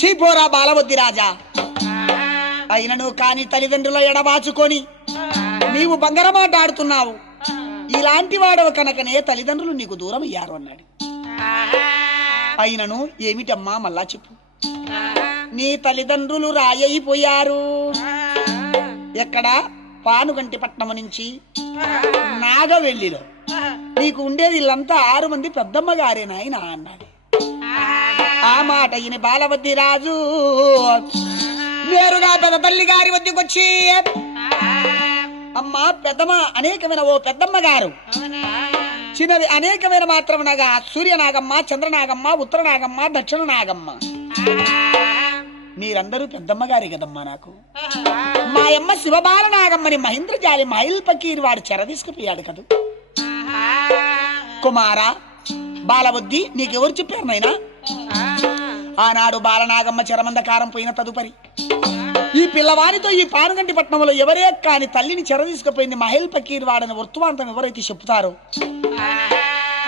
చీపోరా బాలవద్ది రాజా. అయినను కాని తల్లిదండ్రుల ఎడబాచుకొని నీవు బంగారమాట ఆడుతున్నావు. ఇలాంటి వాడవు కనుకనే తల్లిదండ్రులు నీకు దూరం అయ్యారు అన్నాడు. అయినను ఏమిటమ్మా మళ్ళా చెప్పు. నీ తల్లిదండ్రులు రాయైపోయారు. ఎక్కడ? పానుగంటి పట్నము నుంచి నాగవెల్లిలో. నీకు ఉండేది ఇల్లంతా ఆరు మంది పెద్దమ్మ గారే నాయన అన్నాడు. ఆ మాట ఇని బాలవద్ది రాజు. నేరుగా పెద్ద తల్లి గారి వద్దకొచ్చి అమ్మా అమ్మ పెద్దమ్మ అనేకమైన ఓ పెద్దమ్మ గారు. చిన్నది అనేకమైన మాత్రమునగా సూర్యనాగమ్మ చంద్రనాగమ్మ ఉత్తరనాగమ్మ దక్షిణ నాగమ్మ మీరందరూ పెద్దమ్మ గారి కదమ్మా నాకు. మా అమ్మ శివబాల నాగమ్మని మహేంద్రజాలి మైల్ పకీర్ వాడు చెర తీసుకుపోయాడు కదూ. కుమారా బాలబుద్ధి నీకెవరు చెప్పారు నాయనా? ఆనాడు బాలనాగమ్మ చెరమందకారం పోయిన తదుపరి. ఈ పిల్లవానితో ఈ పానుగంటి పట్నంలో ఎవరే కాని తల్లిని చెర తీసుకుపోయింది మహేల్ పకీర్ వాడని వృత్తాంతం ఎవరైతే చెప్తారో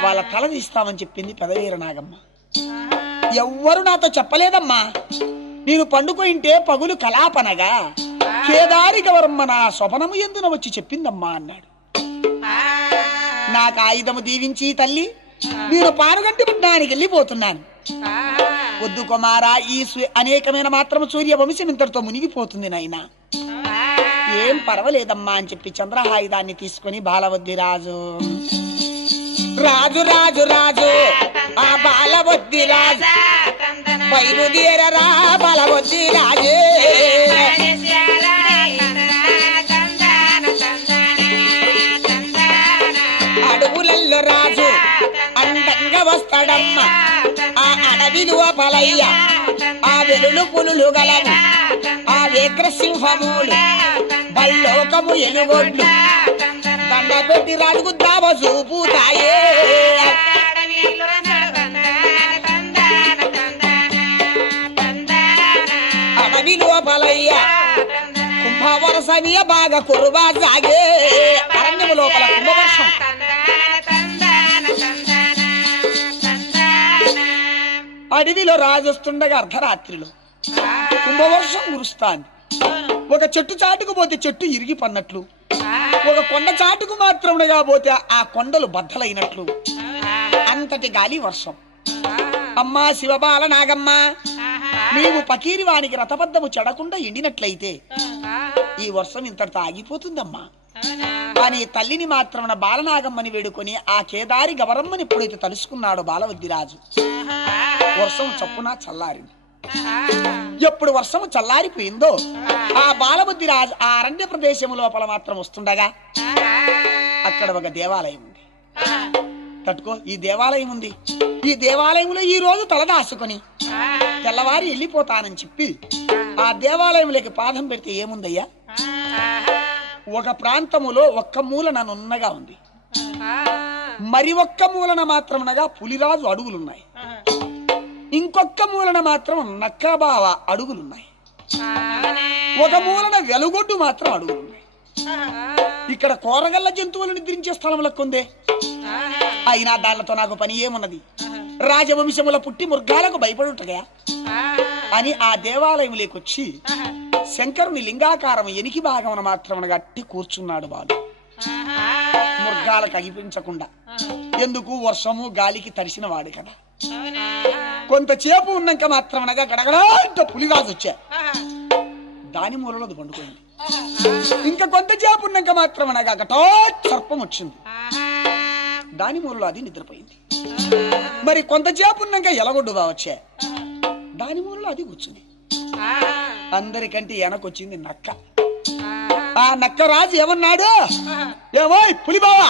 వాళ్ళ తల తీస్తామని చెప్పింది పెదవీర నాగమ్మ. ఎవ్వరు నాతో చెప్పలేదమ్మా. నేను పండుకోయింటే పగులు కలాపనగా కేదారి గవరమ్మ నా స్వపనము ఎందున వచ్చి చెప్పిందమ్మా అన్నాడు. నాకు ఆయుధము దీవించి తల్లి నేను పానుగంటి పట్టణానికి వెళ్ళిపోతున్నాను. వద్దు కుమారా ఈ అనేకమైన మాత్రం సూర్య వంశం ఇంతటితో మునిగిపోతుంది నాయనా. ఏం పర్వాలేదమ్మా అని చెప్పి చంద్రహాయుధాన్ని తీసుకొని బాలవద్ది రాజు. రాజు రాజు రాజు ఆ బాలవద్ది రాజు. బయలుదేరరా బాలవద్ది రాజే. విలువ అడవిలు పలయ్య ఆ వెలులు పులులు గలవు. ఆ వేగ్రసింహములు బల్లోకము ఎలుగొడ్లు దండ పెట్టి రాజుకు దావ చూపుతాయే విలువ పలయ్య కుంభవరసమియ బాగా కురుబా సాగే అరణ్యము లోపల కుంభవర్షం. అడవిలో రాజొస్తుండగా అర్ధరాత్రిలో కుంభవర్షం కురుస్తాంది. ఒక చెట్టు చాటుకు పోతే చెట్టు ఇరిగి పన్నట్లు. ఒక కొండ చాటుకు మాత్రమునగా పోతే ఆ కొండలు బద్దలైనట్లు. అంతటి గాలి వర్షం. అమ్మా శివబాల నాగమ్మ నీవు పకీరి వానికి రథబద్ధము చెడకుండా ఎండినట్లయితే ఈ వర్షం ఇంతటితో ఆగిపోతుందమ్మా. కానీ తల్లిని మాత్రమున బాలనాగమ్మని వేడుకొని ఆ కేదారి గవరమ్మని ఎప్పుడైతే తలుసుకున్నాడో బాలవద్దిరాజు? వర్షం చప్పున చల్లారింది. ఎప్పుడు వర్షము చల్లారిపోయిందో ఆ బాలబుద్ధి రాజు ఆ అరణ్య ప్రదేశము లోపల మాత్రం వస్తుండగా అక్కడ ఒక దేవాలయం ఉంది. తట్టుకో ఈ దేవాలయం ఉంది. ఈ దేవాలయంలో ఈ రోజు తలదాసుకొని తెల్లవారి వెళ్ళిపోతానని చెప్పి ఆ దేవాలయంలోకి పాదం పెడితే ఏముందయ్యా? ఒక ప్రాంతములో ఒక్క మూలన నున్నగా ఉంది. మరి ఒక్క మూలన మాత్రమునగా పులిరాజు అడుగులున్నాయి. ఇంకొక్క మూలన మాత్రం నక్కబావ అడుగులున్నాయి. ఒక మూలన వెలుగొడ్డు మాత్రం అడుగులున్నాయి. ఇక్కడ కోరగల్ల జంతువులు నిద్రించే స్థలం లెక్కుందే అయినా దానితో నాకు పని ఏమున్నది? రాజవంశముల పుట్టి మృగాలకు భయపడుటగా అని ఆ దేవాలయంలోకి వచ్చి శంకరుని లింగాకారం ఎనికి భాగమున మాత్రమున గట్టి కూర్చున్నాడు బాలు. మృగాలకు అగిపించకుండా ఎందుకు? వర్షము గాలికి తడిసిన వాడు కదా కొంతసేపు ఉన్నాక మాత్రమనగా గడగడ పులిరాజు వచ్చా దాని మూలలో అది పండుకోయింది ఇంకా కొంతసేపు ఉన్నాక మాత్రమనగా గటో సర్పం వచ్చింది. దాని మూలలో అది నిద్రపోయింది. మరి కొంతసేపు ఉన్నాక ఎలగొడ్డు వచ్చా దాని మూలలో అది కూర్చుంది. అందరికంటే వెనకొచ్చింది నక్క. ఆ నక్క రాజు ఏమన్నాడు? ఏమో పులిబావా?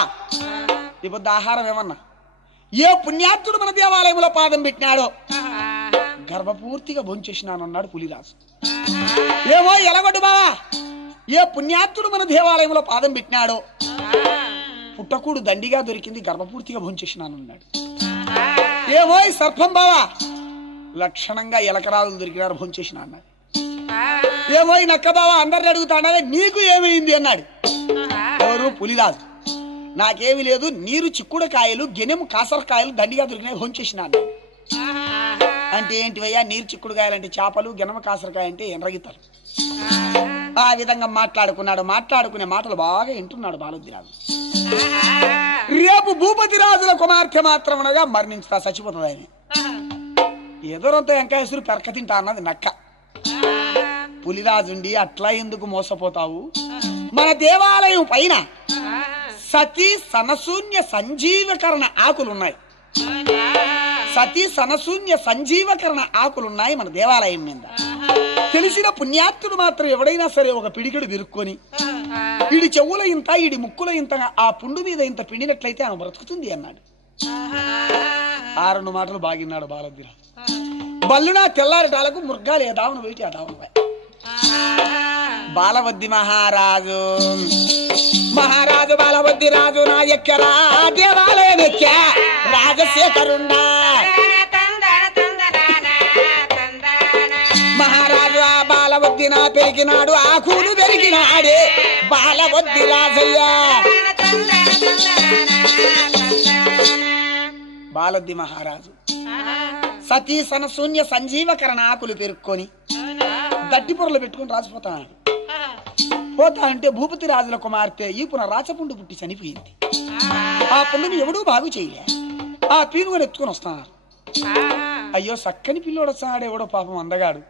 ఇప్పుడు ఆహారం ఏమన్నా? ఏ పుణ్యాత్తుడు మన దేవాలయంలో పాదం పెట్టినాడో? గర్భపూర్తిగా భోంచేసినానన్నాడు పులిరాజు. ఏమో ఎలగొడ్డు బావా? ఏ పుణ్యాత్తుడు మన దేవాలయంలో పాదం పెట్టినాడో? పుట్టకూడు దండిగా దొరికింది గర్భపూర్తిగా భోంచేసినానన్నాడు. ఏమో సర్పం బావా? లక్షణంగా ఎలకరాజులు దొరికినారు భోంచేసిన అన్నాడు ఏమో ఈ నక్క బావ అందరిని అడుగుతాడే నీకు ఏమైంది అన్నాడు. ఎవరు? పులిరాజు. నాకేమి లేదు నీరు చిక్కుడుకాయలు గెనెము కాసరకాయలు దండిగా దొరికినాయి భోంచేసిన అంటే ఏంటివయ్యా? నీరు చిక్కుడుకాయలంటే చేపలు గెనమ కాసరకాయ అంటే ఎనరగితారు ఆ విధంగా మాట్లాడుకున్నాడు మాట్లాడుకునే మాటలు బాగా వింటున్నాడు బాలుద్దిరాజు. రేపు భూపతి రాజుల కుమార్తె మాత్రమునగా మరణించుతా చచ్చిపోతుంది ఆయన. ఎదురంతా వెంకటేశ్వరు పెరక తింటా అన్నది నక్క. పులిరాజుండి అట్లా ఎందుకు మోసపోతావు? మన దేవాలయం పైన సతీ సనశూన్య సంజీవకరణ ఆకులున్నాయి. సతీ సనశూన్య సంజీవకరణ ఆకులున్నాయి మన దేవాలయం మీద. తెలిసిన పుణ్యాత్తుడు మాత్రం ఎవడైనా సరే ఒక పిడికెడు విరుక్కొని ఈడి చెవుల ఇంత ఈడి ముక్కుల ఇంత ఆ పుండు మీద ఇంత పిండినట్లయితే ఆమె బ్రతుకుతుంది అన్నాడు. ఆ రెండు మాటలు బాగిన్నాడు బాలద్దిరా బల్లున తెల్లారిటాలకు మృగాలు ఏ దావును వేటి ఆ దావును బాలవద్ది మహారాజు. మహారాజు బాలవద్ది రాజు నా ఎక్కరా దేవాలయం ఎక్కా రాజశేఖరుండా మహారాజు ఆ బాలవద్ది నా పెరిగినాడు ఆ కూడు పెరిగినాడే. బాలవద్ది రాజయ్యా. బాలవద్ది మహారాజు. సతీ సనశూన్య సంజీవకరణ ఆకులు పెరుక్కొని దట్టి పొరలు పెట్టుకుని రాసిపోతాడు పోతా అంటే భూపతి రాజుల కుమార్తె ఈ పున రాచపుండు పుట్టి చనిపోయింది. ఆ పుండుని ఎవడూ బాగు చేయలే. ఆ పీనుగని ఎత్తుకొని వస్తున్నారు అయ్యో చక్కని పిల్లోడు వస్తాడు ఎవడో పాపం అందగాడు.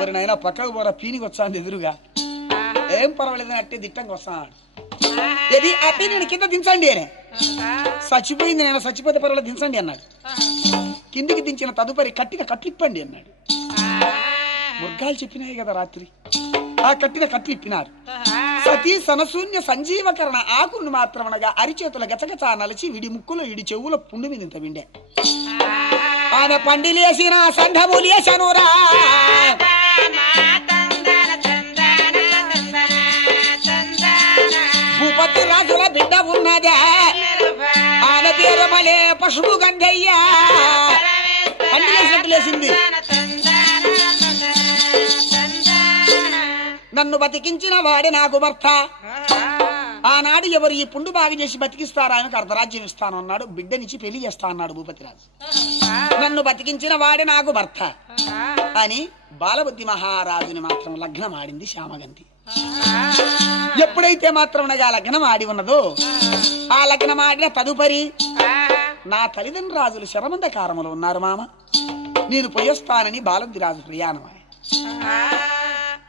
మరి నాయన పక్కకు పోరా పీనికి వచ్చాను ఎదురుగా. ఏం పర్వాలేదు అట్టే దిట్టంగా వస్తాడు. ఇది ఆ పీని కింద దించండి అనే. చచ్చిపోయింది నేను చచ్చిపోతే పర్వాలేదు దించండి అన్నాడు. కిందికి దించిన తదుపరి కట్టిన కట్టిప్పండి అన్నాడు. మృగాలు చెప్పినాయి కదా రాత్రి. ఆ కట్టిన కట్లు ఇప్పినారు. సతీ సనశూన్య సంజీవకరణ ఆకులను మాత్రమనగా అరిచేతుల గచగచ నలిచి విడి ముక్కులో ఇడి చెవుల పుండు మీద ఇంత విండే. ఆమె పండిలేసిన సంఘములేసనురా భూపతి రాజుల బిడ్డ ఉన్నదే. ఆమె పేరు మలే పశువు గంధయ్య. పండిలేసినట్టు లేసింది నన్ను బతికించిన వాడే నాకు భర్త ఆనాడు ఎవరు ఈ పుండు బాగా చేసి బతికిస్తారా ఆయనకు అర్ధరాజ్యం ఇస్తాను అన్నాడు బిడ్డనిచ్చి పెళ్ళి చేస్తా అన్నాడు భూపతిరాజు నన్ను బతికించిన వాడే నాకు భర్త అని బాలబుద్ధి మహారాజుని మాత్రం లగ్నం ఆడింది శ్యామగంతి. ఎప్పుడైతే మాత్రం నాకు ఆ లగ్నం ఆడి ఉన్నదో ఆ లగ్నం ఆడిన తదుపరి నా తల్లిదండ్రులు రాజులు శరమంద కారములు ఉన్నారు మామ. నేను పోయేస్తానని బాలబుద్ధి రాజు ప్రయాణమాయ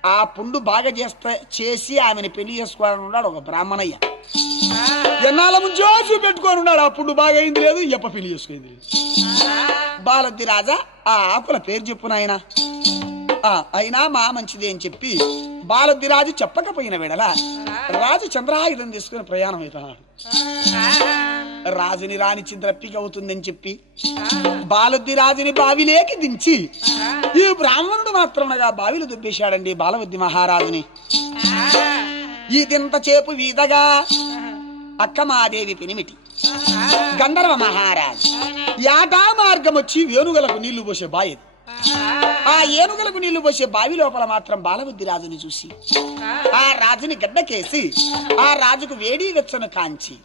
ఆ పుండు బాగా చేస్తా చేసి ఆమెను పెళ్ళి చేసుకోవాలని ఉన్నాడు ఒక బ్రాహ్మణయ్య. ఎన్నాళ్ళ ముంచో చూపెట్టుకొని ఉన్నాడు ఆ పుండు బాగా అయింది లేదు ఎప్ప పెళ్ళి చేసుకుంది లేదు. బాలద్ది రాజా ఆ ఆకుల పేరు చెప్పు నాయన. ఆ అయినా మా మంచిది అని చెప్పి బాలద్ది రాజు చెప్పకపోయిన వేళల రాజు చంద్రాయుధం తీసుకుని ప్రయాణం అవుతున్నాడు రాజుని రాని చిద్రప్పిక అవుతుందని చెప్పి బాలద్ది రాజుని బావిలేకి దించి ఈ బ్రాహ్మణుడు మాత్రమనగా బావిలో దుబ్బేశాడండి బాలవద్ది మహారాజుని. ఇదింత చేపు వీదగా అక్కమాదేవి పెనిమిటి. గంధర్వ మహారాజు యాటా మార్గం వచ్చి వేణుగలకు నీళ్ళు పోసే బావి. ఆ. ఏనుగలకు నీళ్ళు పోసే బావి లోపల మాత్రం బాలబుద్ధి రాజుని చూసి ఆ. రాజుని గడ్డకేసి ఆ. రాజుకు వేడి వెచ్చను కాంచి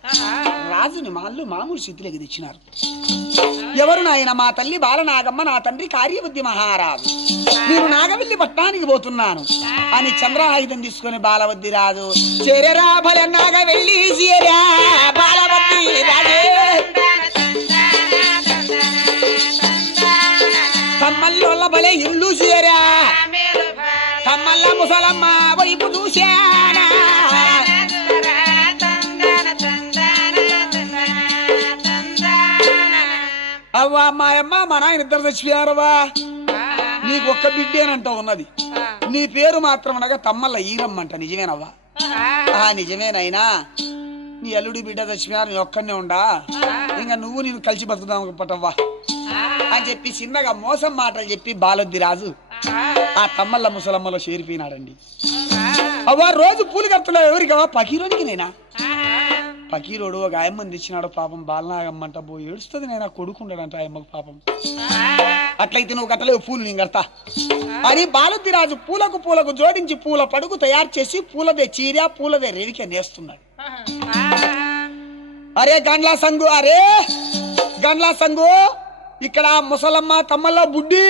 రాజుని మాళ్ళు మామూలు స్థితిలోకి తెచ్చినారు. ఎవరు నాయన? మా తల్లి బాలనాగమ్మ నా తండ్రి కార్యబుద్ధి మహారాజు. నేను నాగవెల్లి పట్టణానికి పోతున్నాను. అని చంద్రాయుధం తీసుకుని బాలవద్ది రాజు చేరరా భల నాగవెల్లి బాలవద్ది రాజే. తమ్మల్లోళ్ళ భలే ఇల్లు చేరా తమ్మల్ల ముసలమ్మ వైపు చూశానా. అవ్వా మా అమ్మ మా నాయన ఇద్దరు చచ్చిపోయారవా? నీకు ఒక్క బిడ్డేనంట ఉన్నది. నీ పేరు మాత్రం అనగా తమ్మల్ల ఈరమ్మంట నిజమేనవ్వా? ఆ నిజమేనైనా. నీ అల్లుడి బిడ్డ చచ్చిపోయారు నీ ఒక్కనే ఉండా? ఇంకా నువ్వు నేను కలిసి బతుకుదాం పట్టవ్వా అని చెప్పి చిన్నగా మోసం మాటలు చెప్పి బాలొద్ది రాజు. ఆ తమ్మల్ల ముసలమ్మలో చేరిపోయినాడండి. అవ్వా రోజు పూలు కడుతున్నా ఎవరికవా పకీరోనికి నేనా? పకీరోడు ఒక ఆయమ్మని తెచ్చినాడు పాపం బాలనాగమ్మంట పోయి ఏడుస్తుంది నేను కొడుకుంటాడంట ఆయమ్మకు పాపం. అట్లయితే నువ్వు కట్టలేవు పూలు నేను కడతా. అని బాలద్ది పూలకు పూలకు జోడించి పూల పడుగు తయారు చేసి పూలదే చీర పూలదే రేడిక నేస్తున్నాడు. అరే గండ్లా సంగు అరే గండ్లా సంగు ఇక్కడ ముసలమ్మ తమ్మల్ల బుడ్డి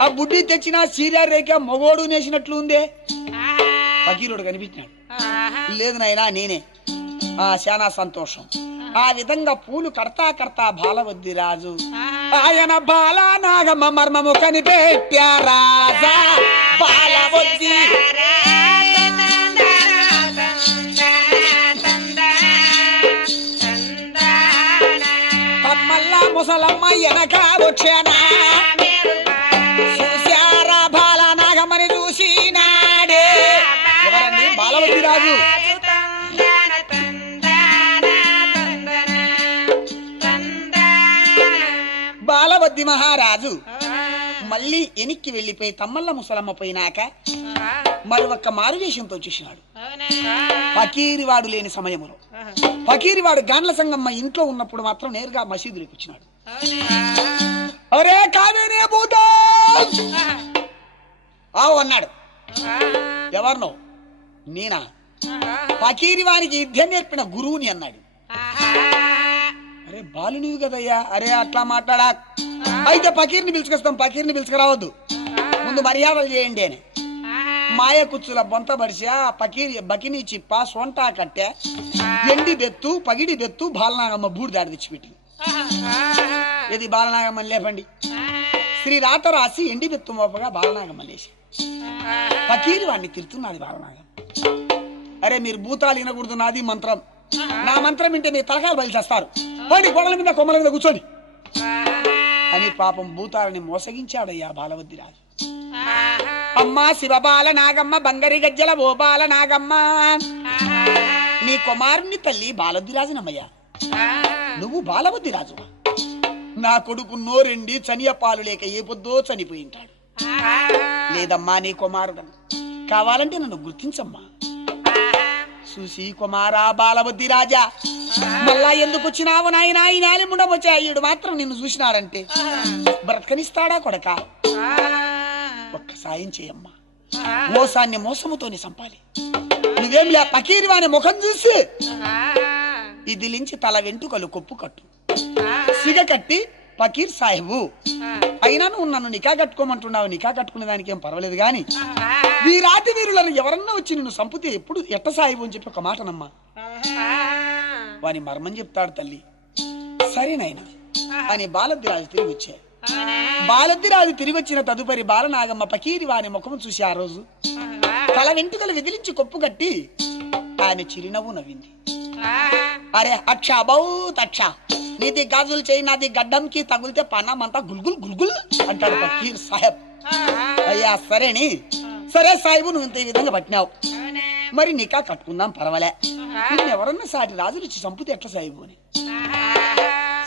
ఆ బుడ్డి తెచ్చిన సీరియా రేఖ మగోడు నేసినట్లు ఉందే పకీరుడు కనిపించినాడు. లేదు నాయనా నేనే. ఆ శానా సంతోషం. ఆ విధంగా పూలు కడతా కడతా బాలవద్ది రాజు. ఆయన బాల నాగమ్మ మర్మము కనిపెట్టారాజా బాలవద్ది. తమ్మల్ల ముసలమ్మ వెనక వచ్చానా? చూశారా బాల నాగమ్మని చూసినాడే ఎవరండి? బాలవద్ది రాజు. బాలవద్ది మహారాజు. మళ్ళీ ఎనిక్కి వెళ్ళిపోయి తమ్మల్ల ముసలమ్మ పోయినాక మరి ఒక్క మారువేషంతో చూసినాడు. ఫకీరివాడు లేని సమయంలో ఫకీరివాడు గాండ్ల సంగమ్మ ఇంట్లో ఉన్నప్పుడు మాత్రం నేరుగా మసీదులోకి వచ్చినాడు. అరే కావేనే భూత ఆవు అన్నాడు. ఎవరినో? నేనా? ఫకీరి వానికి యుద్ధం నేర్పిన గురువుని అన్నాడు. అరే బాలునివి కదయ్యా. అరే అట్లా మాట్లాడా. అయితే పకీర్ని పిలుచుకొస్తాం పకీర్ని పిలుచుకురావద్దు. ముందు మర్యాదలు చేయండి అని. మాయ కుచ్చుల బొంత బరిసా పకీర్ బకిని చిప్ప సొంటా కట్టె ఎండి బెత్తు పగిడి బెత్తు బాలనాగమ్మ బూడి దాడి తెచ్చిపెట్టి ఇది బాలనాగమ్మని లేపండి. శ్రీ రాత రాసి ఎండి బెత్తు మోపగా బాలనాగమ్మ లేచి ఫకీరి వాడిని తిరుతున్నాడు బాలనాగం అరే మీరు భూతాలు వినకూడదు నాది మంత్రం. నా మంత్రం వింటే మీ తలకాయలు బయలు చేస్తారు. పోండి గొడవల మీద కొమ్మల మీద కూర్చోండి. అని పాపం భూతాలని మోసగించాడయ్యా బాలవద్ది రాజు అమ్మా శివబాల నాగమ్మ బంగరి గజ్జల ఓబాల నాగమ్మ. నీ కుమారుని తల్లి బాలవద్దిరాజునమ్మయ్యా నువ్వు బాలవద్ది రాజు నా కొడుకు నోరెండి చనియ పాలు లేక ఏ పొద్దో చనిపోయి ఉంటాడు. లేదమ్మా నీ కుమారుడను. కావాలంటే నన్ను గుర్తించమ్మా. చూసి కుమారా బాలవతి రాజా మళ్ళా ఎందుకు వచ్చినావు నాయన? ఈ నాలిముండ వచ్చే అయ్యుడు మాత్రం నిన్ను చూసినాడంటే బ్రతకనిస్తాడా కొడక? ఒక్క సాయం చేయమ్మా. మోసాన్ని మోసముతోని సంపాలి. నువ్వేం లే పకీరి వాని ముఖం చూసి ఇదిలించి తల వెంట్రుకలు కొప్పు కట్టు. సిగ కట్టి పకీర్ సాహెబు. అయినా నువ్వు నన్ను నికా కట్టుకోమంటున్నావు నికా కట్టుకునే దానికి ఏం పర్వాలేదు గాని వీరాతి వీరులను ఎవరన్నా వచ్చి నిన్ను సంపుతే ఎప్పుడు ఎట్ట సాహిబు అని చెప్పి ఒక మాటనమ్మా. వాని మర్మం చెప్తాడు తల్లి. సరేనైనా అని బాలద్దిరాజు తిరిగి వచ్చాడు. బాలద్దిరాజు తిరిగి వచ్చిన తదుపరి బాలనాగమ్మ పకీరి వాని ముఖం చూసి ఆ రోజు తల వెంట్రుకలు విదిలించి కొప్పు కట్టి ఆయన చిరునవ్వు నవ్వింది. అరే అక్ష బౌత్ అక్ష. నీది గాజులు చేయి నాది గడ్డంకి తగిలితే పన్నామంతా గుల్గుల్ గుల్గుల్ అంటాడు ఫకీర్ సాహెబ్. అయ్యా సరేని. సరే సాహిబు నువ్వు ఇంత ఈ విధంగా పట్టినావు. మరి నికా కట్టుకుందాం పర్వాలే. నిన్ను ఎవరన్నా సాటి రాజులు వచ్చి చంపితే ఎట్లా సాహిబు అని?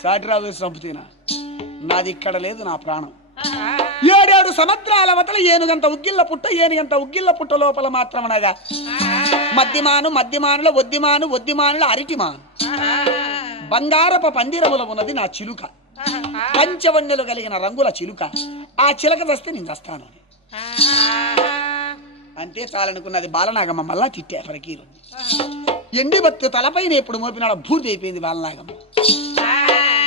సాటి రాజు వచ్చి చంపుతేనా? నాది ఇక్కడ లేదు నా ప్రాణం. ఏడేడు సముద్రాల వతల ఏనుగంత ఉగ్గిళ్ళ పుట్ట ఏనుగంత ఉగ్గిళ్ళ పుట్ట లోపల మాత్రమనగా. మద్దిమాను మద్దిమానుల ఒద్దిమాను ఒద్దిమానుల అరిటిమాను. బంగారప పందిరముల ఉన్నది నా చిలుక. పంచవన్నెలు కలిగిన రంగుల చిలుక. ఆ చిలక చస్తే నేను చస్తాను అని అంతే చాలనుకున్నది బాలనాగమ్మ మళ్ళా తిట్టే ఫరకీరు ఎండి బత్తు తలపైన ఎప్పుడు మోపినాడు భూతి అయిపోయింది బాలనాగమ్మ.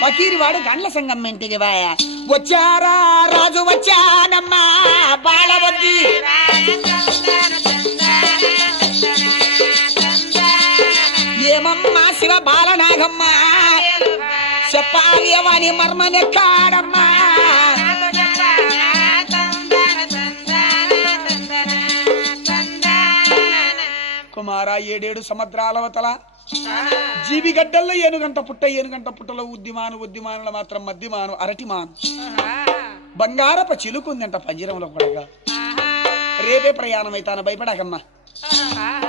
ఫకీరి వాడు గండ్ల సంగమ్మ ఇంటికి బాయ వచ్చారా రాజు వచ్చానమ్మా బాలవద్ది ఏమమ్మా శివ బాలనాగమ్మ? చెప్పాలి అని మర్మనే కాడమ్మా కుమార ఏడేడు సముద్రాల అవతల జీవిగడ్డల్లో ఏనుగంట పుట్ట ఏనుగంట పుట్టలో ఉద్దిమాను ఉద్దిమానుల మాత్రం మద్దిమాను అరటిమాను బంగారప చిలుకుందంట పంజరంలో కూడా రేపే ప్రయాణం అవుతాను భయపడకమ్మా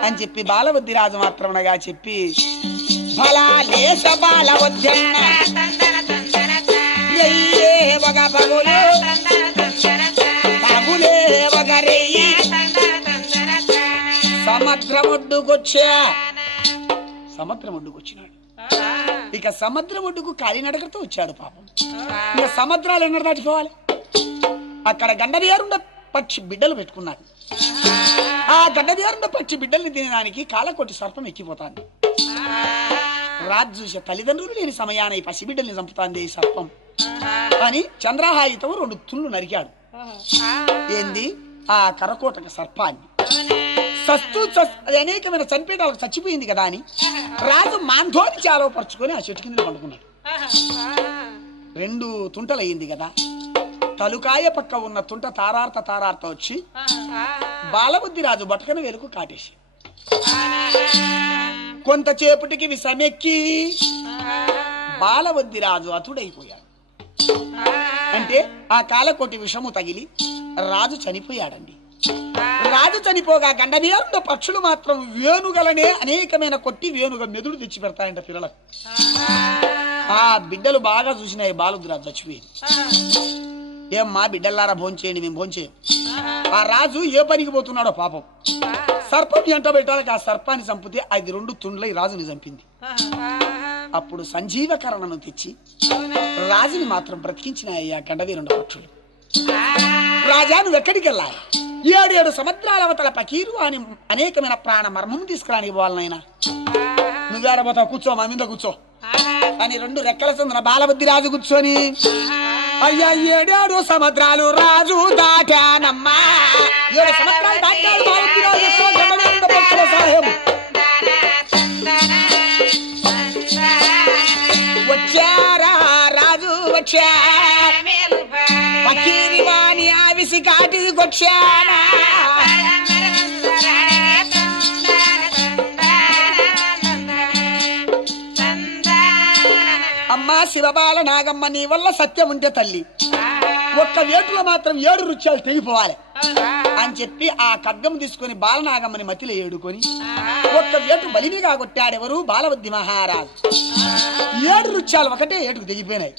అని చెప్పి బాలవద్ది రాజు మాత్రమునగా చెప్పి బలాలేశ బాలవద్యన్న రెయ్యే సముద్రం ఒడ్డుకొచ్చా సముద్రం ఒడ్డుకొచ్చినాడు ఇక సముద్రం ఒడ్డుకు కాలినడకతో వచ్చాడు పాపం. ఇక సముద్రాలు ఎన్నడ దాటిపోవాలి? అక్కడ గండదేరుండ పక్షి బిడ్డలు పెట్టుకున్నాడు ఆ గడ్డదేరుండ పక్షి బిడ్డల్ని తినడానికి కాలకొట్టి సర్పం ఎక్కిపోతాంది. రాజు చూసే తల్లిదండ్రులు లేని సమయాన ఈ పసిబిడ్డల్ని చంపుతాంది ఈ సర్పం. అని చంద్రహాయితం రెండు తుళ్ళు నరికాడు. ఏంది? ఆ కరకోటక సర్పాన్ని. సస్తు అది అనేకమైన చనిపోయేటాలకు చచ్చిపోయింది కదా అని రాజు మాంధోని చాలవపరుచుకొని ఆ చెట్టు కింద పండుకున్నాడు. రెండు తుంటలు అయింది కదా. తలుకాయ పక్క ఉన్న తుంట తారార్త తారార్త వచ్చి బాలబుద్ధి రాజు బటకన వెలుగు కాటేసి కొంతసేపటికి విషమెక్కి బాలబుద్ధి రాజు అతుడైపోయాడు. అంటే ఆ కాలకోటి విషము తగిలి రాజు చనిపోయాడండి. రాజు చనిపోగా గండనీరుండ పక్షులు మాత్రం వేణుగలనే అనేకమైన కొట్టి వేణుగ మెదుడు తెచ్చి పెడతాయంట పిల్లలకు. ఆ బిడ్డలు బాగా చూసినాయి బాలుద్ది చచ్చిపోయింది ఏం మా బిడ్డల్లారా భోంచేయండి మేము భోంచేయం ఆ రాజు ఏ పనికి పోతున్నాడో పాపం. సర్పం ఎంట పెట్టాలకి ఆ సర్పాన్ని చంపితే అది రెండు తుండ్లై రాజుని చంపింది. అప్పుడు సంజీవకరణను తెచ్చి రాజుని మాత్రం బ్రతికించిన ఆ గండవీరుండ పక్షులు. రాజా నువ్వు ఎక్కడికి వెళ్ళాలి ఏడేడు సముద్రాల అవతల పకీరు అని అనేకమైన ప్రాణ మర్మం తీసుకురాని పోవాలనైనా నువ్వేడబోతావు కూర్చో మా మీద కూర్చో. అని రెండు రెక్కల చంద్ర బాలబుద్ధి రాజు కూర్చొని అయ్యా ఏడేడు సముద్రాలు రాజు దాటానమ్మా. ఏడు సముద్రాలు దాటాడు బాలబుద్ధి రాజు. వాణి ఆవిసి అమ్మా శివబాల నాగమ్మ నీ వల్ల సత్యం ఉంటే తల్లి. ఒక్క వేటులో మాత్రం ఏడు రుచ్యాలు తెగిపోవాలి. అని చెప్పి ఆ ఖడ్గం తీసుకొని బాలనాగమ్మని మతిలో ఏడుకొని ఒక్క ఏటు బలినిగా కొట్టాడెవరు? బాలవద్ది మహారాజు. ఏడు రుచ్యాలు ఒకటే ఏటుకు తెగిపోయినాయి.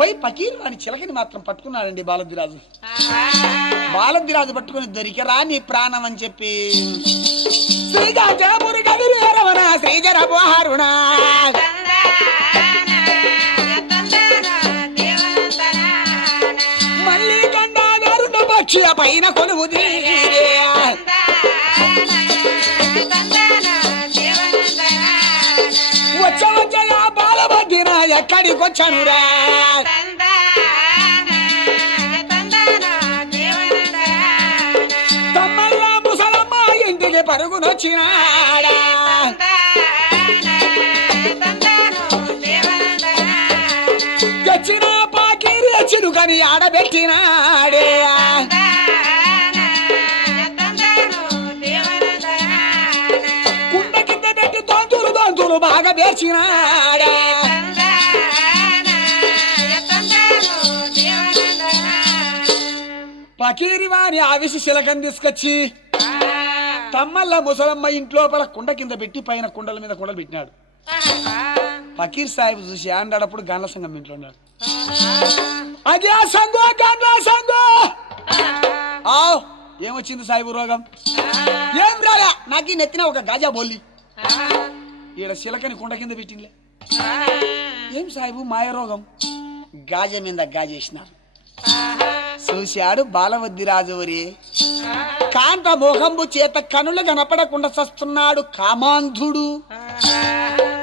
పై పకీర్ అని చిలకని మాత్రం పట్టుకున్నాడండి బాలద్దిరాజు బాలద్దిరాజు పట్టుకుని దొరికరా నీ ప్రాణం అని చెప్పి. శ్రీగాజపురి కవిరవణ శ్రీజర మళ్ళీ పైన కొలువు ఎక్కడికి వచ్చానురా తమ్మయ్య ముసలమ్మ ఇంటికి పరుగునొచ్చినాడా? తెచ్చిన పాకీరి చిరుకని ఆడబెట్టినాడే. కుండ కింద పెట్టి దొంతులు దొంతులు బాగా పేర్చినాడా? పకీరి వారి ఆవిసి శిలకని తీసుకొచ్చి తమ్మల్ల ముసలమ్మ ఇంట్లోపల కుండ కింద పెట్టి పైన కుండల మీద కుండలు పెట్టినాడు. ఫకీర్ సాహిబ్ చూసి ఆండాడప్పుడు గాన్ల సంఘం ఇంట్లో ఉన్నాడు. అదే సంఘో గాన్ల సంఘో ఆ ఏమొచ్చింది సాయిబు రోగం? ఏం రాలే నాకు నెత్తిన ఒక గాజా బోల్లి. ఈడ శిలకని కుండ కింద పెట్టిందిలే ఏం సాయిబు మాయ రోగం? గాజ మీద గాజేసినారు. చూశాడు బాలవద్దిరాజు కాంత మోహంబు చేత కనులు కనపడకుండా చస్తున్నాడు కామాంధుడు.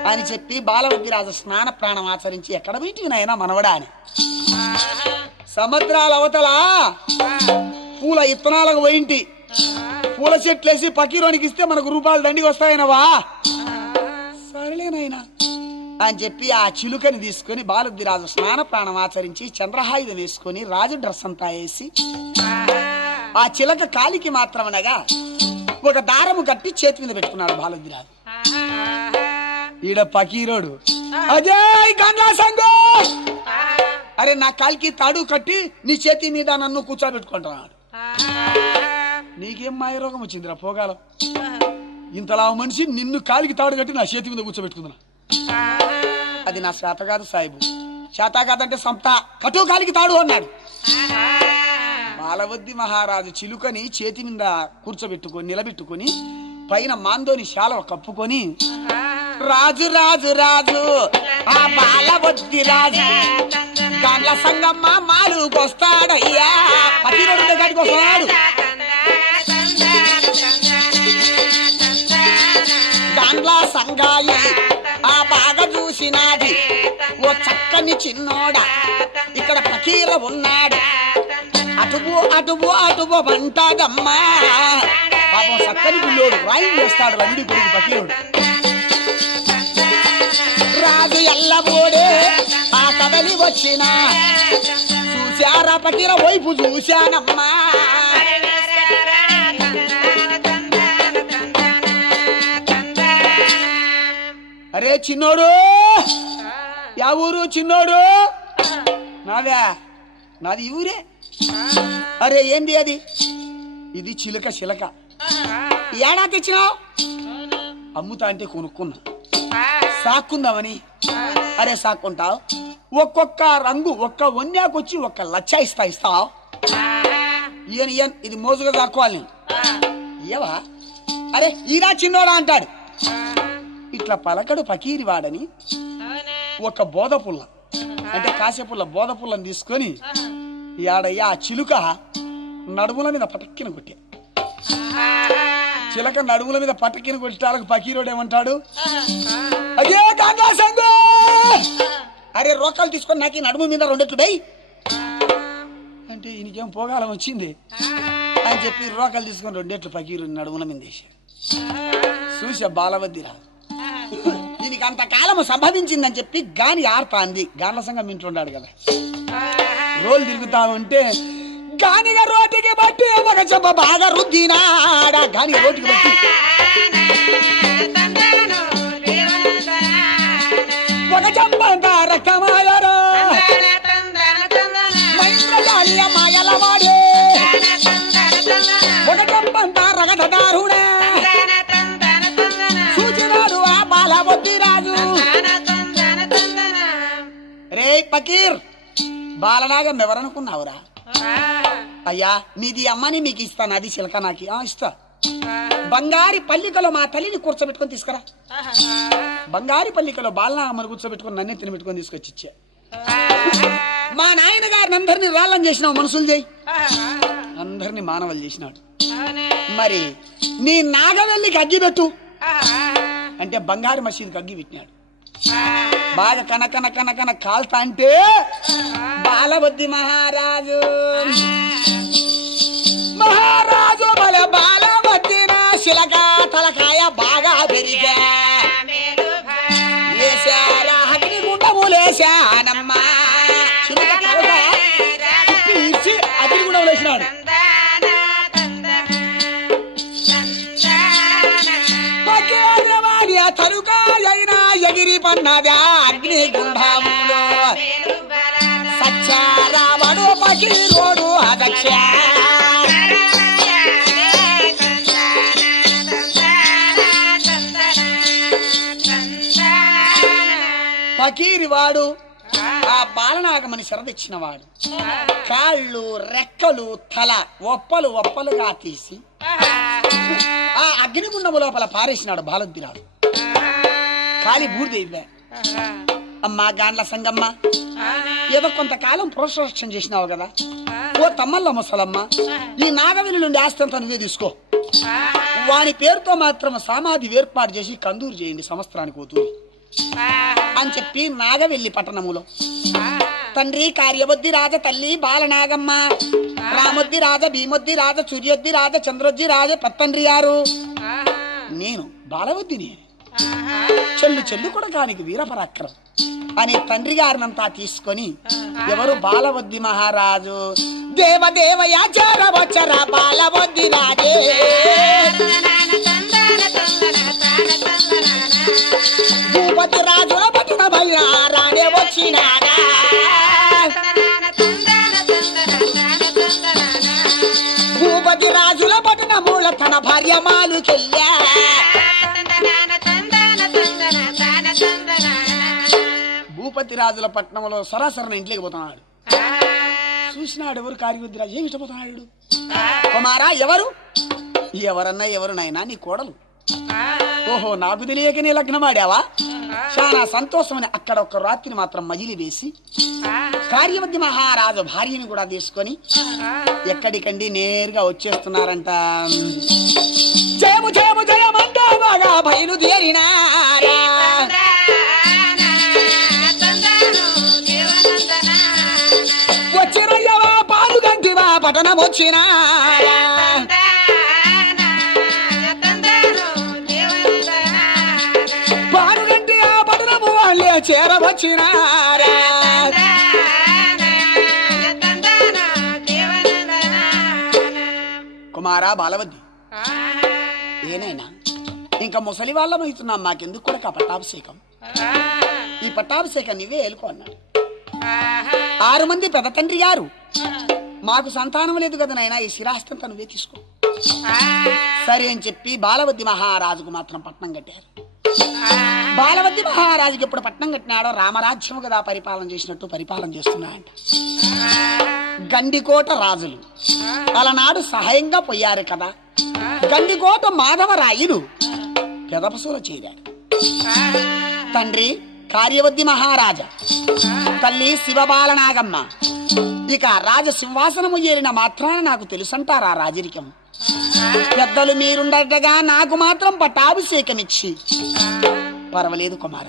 అని చెప్పి బాలవద్దిరాజు స్నాన ప్రాణం ఆచరించి ఎక్కడ పోయింటివి నాయనా మనవడా అని. సముద్రాల అవతల పూల ఇత్తనాలకు పోయింటి. పూల చెట్లేసి పకీరోనికి ఇస్తే మనకు రూపాయలు దండికి వస్తాయనవా? సరేలేనాయనా అని చెప్పి ఆ చిలుకని తీసుకొని బాలుద్దిరాజు స్నాన ప్రాణం ఆచరించి చంద్రహాయుధం వేసుకొని రాజు డ్రెస్ అంతా వేసి ఆ చిలక కాలికి మాత్రమనగా ఒక దారము కట్టి చేతి మీద పెట్టుకున్నాడు బాలుద్దిరాజు. ఈడ పకీరోడు అజయ్ గంగా సంఘం అరే నా కాలికి తాడు కట్టి నీ చేతి మీద నన్ను కూర్చోబెట్టుకుంటున్నాడు. నీకేం మాయ రోగం వచ్చిందిరా పోగాలం? ఇంతలా మనిషి నిన్ను కాలికి తాడు కట్టి నా చేతి మీద కూర్చోబెట్టుకుందా అది నా శాత కాదు సాయిబు. శాత కాదంటే సంత కటుకాలికి తాడు అన్నాడు. బాలవద్ది మహారాజు చిలుకని చేతి మీద కూర్చోబెట్టుకొని నిలబెట్టుకొని పైన మాందోని శాలవ కప్పుకొని రాజు రాజు రాజు ఆ బాలవద్ది రాజు గాండ్ల సంగమ్మ మాలుకొస్తాడయ్యా. పతిరోడు దగ్గరికి వస్తాడు గాండ్ల సంగాయి ఆ చూసినాది. ఓ చక్కని చిన్నోడ. ఇక్కడ ఫకీర ఉన్నాడు. అటుబు అటుబో అటుబో అంటాదమ్మా పాపం చక్కని పిల్లోడు. రాయి వేస్తాడు రండి కొడుకు ఫకీరుడు. రాజు ఎల్లబోడే ఆ కదలి వచ్చిన. చూశారా ఫకీర? వైపు చూశానమ్మా. అరే చిన్నోడు! యా ఊరు చిన్నోడు? నాదా నాది ఈ ఊరే? అరే ఏంది అది? ఇది చిలక చిలక. ఏడా తెచ్చినావు? అమ్ముతా అంటే కొనుక్కున్నా. సాక్కుందామని. అరే సాక్కుంటావు? ఒక్కొక్క రంగు ఒక్క వన్యాకొచ్చి ఒక్క లచ్చ ఇస్తా ఇస్తావు ఈయన ఈయన ఇది మోజుగా దాక్కోవాలి ఏవా? అరే ఈరా చిన్నోడా అంటాడు. ఇట్లా పలకడు పకీరి వాడని ఒక బోధ పుల్ల అంటే కాసేపుల్ల బోధ పుల్లని తీసుకొని యాడయ్యా ఆ చిలుక నడుముల మీద పటక్కిన కొట్టే. చిలక నడుముల మీద పటక్కిన కొట్టాలకు పకీరోడు ఏమంటాడు? సంగు! అరే రోకాలు తీసుకొని నాకు ఈ నడుము మీద రెండెట్లు బై అంటే ఈయనకేం పోగాలం వచ్చింది? అని చెప్పి రోకాలు తీసుకొని రెండెట్లు పకీరు నడుముల మీద వేసాడు చూసా బాలవద్ది రా దీనికి అంతకాలం సంభవించిందని చెప్పి గాని ఆర్తాంది గాన్ల సంఘం వింటున్నాడు కదా. రోల్ తిరుగుతా ఉంటే గానిగా రోటికి బట్టి ఒక చెప్ప బాగా రుద్దినాడా? గాని రోటికి బట్టి. ఒక చెంపంత రక్తమాయరా. మహింద్రజాలియ మాయలవాడే ఒక చెంపంత రగత రే పకీర్? బాలనాగం ఎవరనుకున్నావురా అయ్యా నీది అమ్మని మీకు ఇస్తాను. అది చిలక నాకి. ఆ ఇస్తా. బంగారి పల్లికలో మా తల్లిని కూర్చోబెట్టుకొని తీసుకురా. బంగారి పల్లికలో బాలనాగమ్మని కూర్చోబెట్టుకొని నన్నే తిని పెట్టుకొని తీసుకొచ్చి ఇచ్చా మా నాయన గారిని అందరినీ రాళ్ళని చేసినావు మనుషులు చేయి. అందరినీ మానవులు చేసినాడు. మరి నీ నాగవెల్లికి అగ్గి పెట్టు. అంటే బంగారు మసీదుకి అగ్గి పెట్టినాడు. బాగా కనకన కనకన కాల్తా అంటే బాలబుద్ధి మహారాజు. మహారాజు బల బాలబుద్ధిన శిలక తలకాయ బాగా పెరిగా. అగ్ని గుండము అగ్ని గుండం లేచినాడు. ఆ తరుకాయైన ఎగిరి పన్నదా ఫకీరి వాడు. ఆ బాలనాగమని శరదిచ్చిన వాడు కాళ్ళు రెక్కలు తల ఒప్పలు ఒప్పలుగా తీసి ఆ అగ్నిగుండము లోపల పారేసినాడు బాలద్దిరాడు కాలి బూడిదైవే అమ్మా గాండ్ల సంగమ్మ ఏదో కొంతకాలం ప్రోత్సహించం చేసినావు కదా. ఓ తమ్మల్ల ముసలమ్మ ఈ నాగవెల్లి నుండి ఆస్తి నువ్వే తీసుకో. వాని పేరుతో మాత్రం సమాధి ఏర్పాటు చేసి కందూరు చేయండి సంవత్సరానికి ఓ తూరి. అని చెప్పి నాగవెల్లి పట్టణములో. తండ్రి కార్యబుద్ధి రాజ తల్లి బాలనాగమ్మ రామొద్ది రాజ భీమొద్ది రాజ సూర్యొద్ది రాజ చంద్రొద్ది రాజ పత్తండ్రి గారు. నేను బాలవద్దిని. చెల్లు చెల్లు కూడా కానికి వీరపరాక్రం అని తండ్రి గారినంతా తీసుకొని ఎవరు బాలవద్ది మహారాజు? దేవదేవయాచార వచ్చర తన భార్య భూపతి రాజుల పట్నంలో సరాసరన ఇంట్లోకి పోతున్నాడు. చూసినాడు ఎవరు కార్యబుద్ధి ఏమిష్టపోతున్నాడు కుమారా ఎవరు? ఎవరన్నా ఎవరు నాయనా నీ కోడలు. ఓహో నాకు తెలియకనే లగ్నమాడావా? చాలా సంతోషమని అక్కడ ఒక రాత్రిని మాత్రం మజిలి వేసి కార్యవతి మహారాజు భార్యని కూడా తీసుకొని ఎక్కడికండి నేరుగా వచ్చేస్తున్నారంట. జయము జయము జయమంటూ పట్టణం వచ్చినారా చేరవచ్చినారా? కుమారా బాలవద్ది ఏనైనా? ఇంకా ముసలి వాళ్ళం అవుతున్నాం మాకెందుకు కూడా పట్టాభిషేకం? ఈ పట్టాభిషేకం నువ్వే ఏలుకో అన్నాడు. ఆరు మంది పెద్ద తండ్రి గారు. మాకు సంతానం లేదు కదా నాయన ఈ శిరాస్తం తనువే తీసుకో. సరే అని చెప్పి బాలవద్ది మహారాజుకు మాత్రం పట్నం కట్టారు. బాలవతి మహారాజుకి ఎప్పుడు పట్నం కట్టినాడో రామరాజ్యం కదా పరిపాలన చేసినట్టు పరిపాలన చేస్తున్నాయంట గండికోట రాజులు. అలనాడు సహాయంగా పోయారు కదా. గండికోట మాధవరాయుడు పెదపసుల చేరాడు. తండ్రి కార్యవద్ది మహారాజా తల్లి శివబాలనాగమ్మ. ఇక రాజ సింహాసనము ఏరిన మాత్రాన నాకు తెలుసంటారా రాజరికం? పెద్దలు మీరుండటగా నాకు మాత్రం పట్టాభిషేకం ఇచ్చి పర్వాలేదు కుమార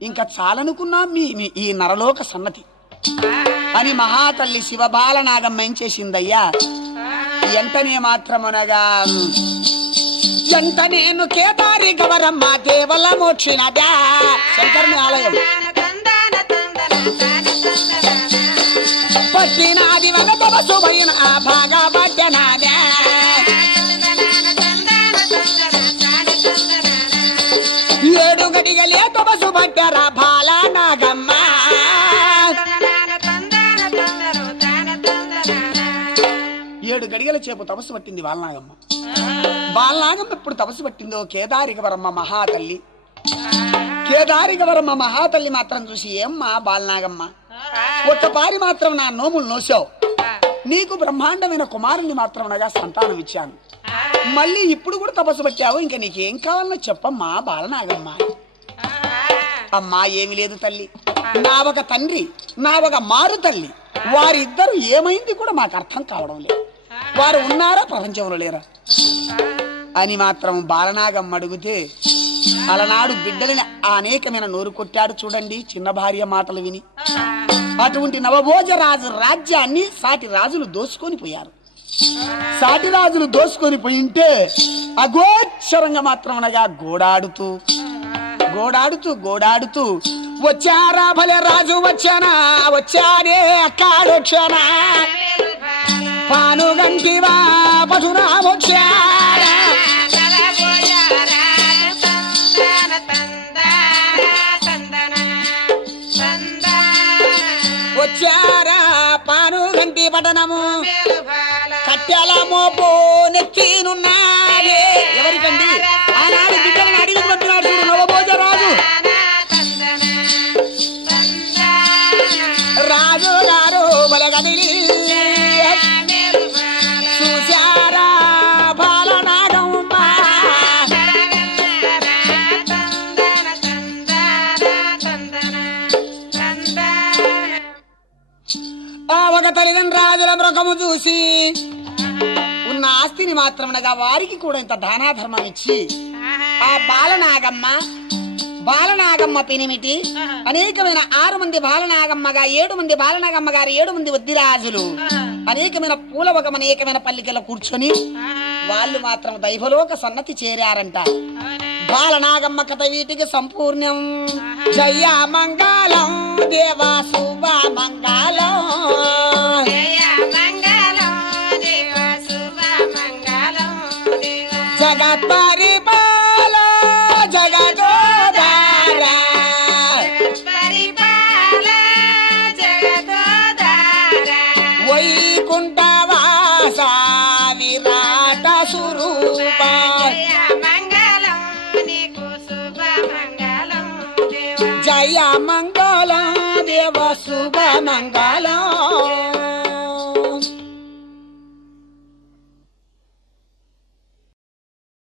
ఇంకా చాలనుకున్నా మీ మీ ఈ నరలోక సన్నతి. అని మహాతల్లి శివబాలనాగమ్మ ఏం చేసిందయ్యా? ఎంటనే మాత్రమునగా ఎంత నేను కేదారి గవరమ్మ దేవల మోక్షినదా శంకరుని ఆలయం. పట్టినాది వనతవ శుభైన ఆ భాగా పట్టనాదా గడిగల చేపు తపస్సు పట్టింది బాలనాగమ్మ. బాలనాగమ్మ ఎప్పుడు తపస్సు పట్టిందో కేదారికవరమ్మ మహాతల్లి. కేదారికవరమ్మ మహాతల్లి మాత్రం చూసి ఏమ్మా బాలనాగమ్మ ఒక్కపారి మాత్రం నా నోములు నోసావు నీకు బ్రహ్మాండమైన కుమారుని మాత్రమనగా సంతానం ఇచ్చాను. మళ్ళీ ఇప్పుడు కూడా తపస్సు పట్టావు ఇంకా నీకేం కావాలనో చెప్పమ్మా బాలనాగమ్మ. అమ్మా ఏమి లేదు తల్లి. నా ఒక తండ్రి నా ఒక మారు తల్లి వారిద్దరు ఏమైంది కూడా మాకు అర్థం కావడం లేదు. వారు ఉన్నారా? ప్రపంచంలో లేరా? అని మాత్రం బాలనాగం అడిగితే అలనాడు బిడ్డలని అనేకమైన నోరు కొట్టాడు చూడండి చిన్న భార్య మాటలు విని. అటువంటి నవభోజ రాజు రాజ్యాన్ని సాటి రాజులు దోసుకొని పోయారు. సాటి రాజులు దోసుకొని పోయింటే అగోచరంగా మాత్రమనగా గోడాడుతూ గోడాడుతూ గోడాడుతూ వచ్చారా భలే రాజు వచ్చానా వచ్చానే అక్కాడొచ్చానా పానుగంటి మాత్రమనగా వారికి కూడా ఇంత దానాధర్మం ఇచ్చి ఆ బాలనాగమ్మ బాలనాగమ్మ పెనిమిటి అనేకమైన ఆరు మంది బాలనాగమ్మగా ఏడు మంది బాలనాగమ్మ గారు ఏడు మంది వద్దిరాజులు అనేకమైన పూలవకం అనేకమైన పల్లికల కూర్చొని వాళ్ళు మాత్రం దైవలోక సన్నతి చేరారంట. బాలనాగమ్మ కథ వీటికి సంపూర్ణం. జయ మంగళం దేవా శుభ మంగళం.